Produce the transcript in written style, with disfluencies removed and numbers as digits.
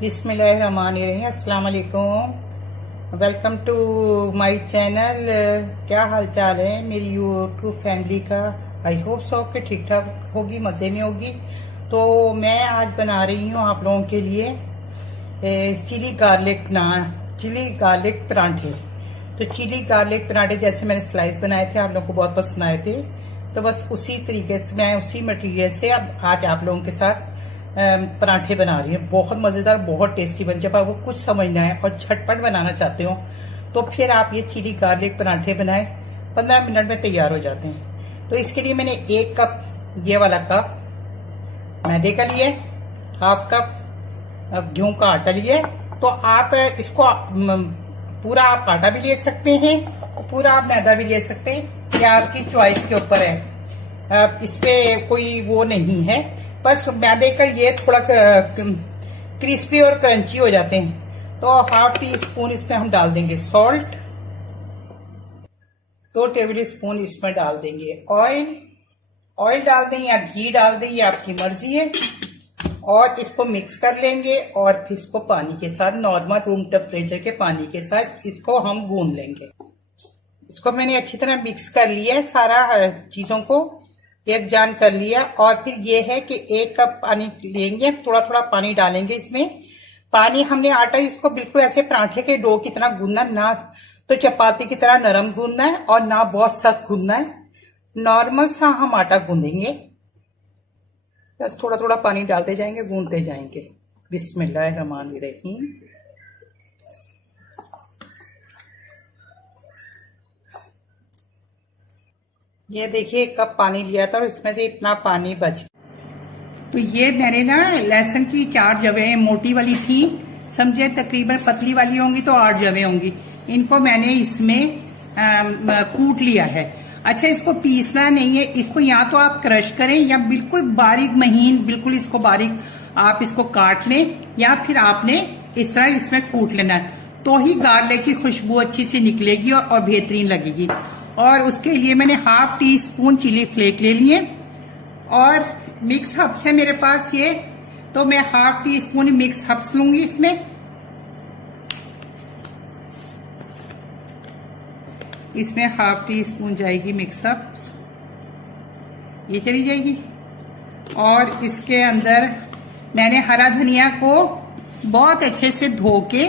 बिस्मिल्लाहिर्रहमानिर्रहीम। अस्सलाम वालेकुम। Welcome to my channel. क्या हाल चाल है मेरी यूट्यूब फैमिली का। आई होप सो कि ठीक ठाक होगी, मज़े में होगी। तो मैं आज बना रही हूँ आप लोगों के लिए चिली गार्लिक परांठे। तो चिली गार्लिक परांठे जैसे मैंने स्लाइस बनाए थे, आप लोगों को बहुत पसंद आए थे। तो बस उसी तरीके से मैं उसी मटेरियल से अब आज आप लोगों के साथ परांठे बना रही हूँ। बहुत मज़ेदार, बहुत टेस्टी बन। जब आपको कुछ समझना है और झटपट बनाना चाहते हो तो फिर आप ये चिली गार्लिक परांठे बनाएं, 15 मिनट में तैयार हो जाते हैं। तो इसके लिए मैंने 1 कप, ये वाला कप मैदे का लिया, हाफ कप गेहूं का आटा लिया। तो आप इसको पूरा आप आटा भी ले सकते हैं, पूरा आप मैदा भी ले सकते हैं, या आपकी चॉइस के ऊपर है। इस पे कोई वो नहीं है, बस मैदे का ये थोड़ा क्रिस्पी और क्रंची हो जाते हैं। तो हाफ टी स्पून इसमें हम डाल देंगे सॉल्ट, 2 टेबल स्पून इसमें डाल देंगे ऑयल डाल दें या घी डाल दें, ये आपकी मर्जी है। और इसको मिक्स कर लेंगे और फिर इसको पानी के साथ, नॉर्मल रूम टेम्परेचर के पानी के साथ इसको हम गूंद लेंगे। इसको मैंने अच्छी तरह मिक्स कर लिया है, सारा चीजों को एक जान कर लिया। और फिर ये है कि 1 कप पानी लेंगे, थोड़ा थोड़ा पानी डालेंगे इसमें। पानी हमने आटा इसको बिल्कुल ऐसे पराठे के डो की तरह गूंदना, ना तो चपाती की तरह नरम गूंदना है और ना बहुत सख्त गूंदना है। नॉर्मल सा हम आटा गूंदेंगे, बस थोड़ा थोड़ा पानी डालते जाएंगे, गूंदते जाएंगे। बिस्मिल्लाहिर्रहमानिर्रहीम। ये देखिए 1 कप पानी लिया था और इसमें से इतना पानी बच। तो ये मैंने ना लहसुन की 4 जवें मोटी वाली थी, समझे, तकरीबन पतली वाली होंगी तो 8 जवें होंगी। इनको मैंने इसमें कूट लिया है। अच्छा, इसको पीसना नहीं है, इसको या तो आप क्रश करें या बिल्कुल बारीक महीन, बिल्कुल इसको बारीक आप इसको काट लें, या फिर आपने इस तरह इसमें कूट लेना है। तो ही गार्लिक की खुशबू अच्छी सी निकलेगी और बेहतरीन लगेगी। और उसके लिए मैंने half teaspoon chilli flake ले लिए और मिक्स हब्स है मेरे पास ये, तो मैं half teaspoon mix herbs लूंगी इसमें। इसमें हाफ टी स्पून जाएगी मिक्स हब्स, ये चली जाएगी। और इसके अंदर मैंने हरा धनिया को बहुत अच्छे से धो के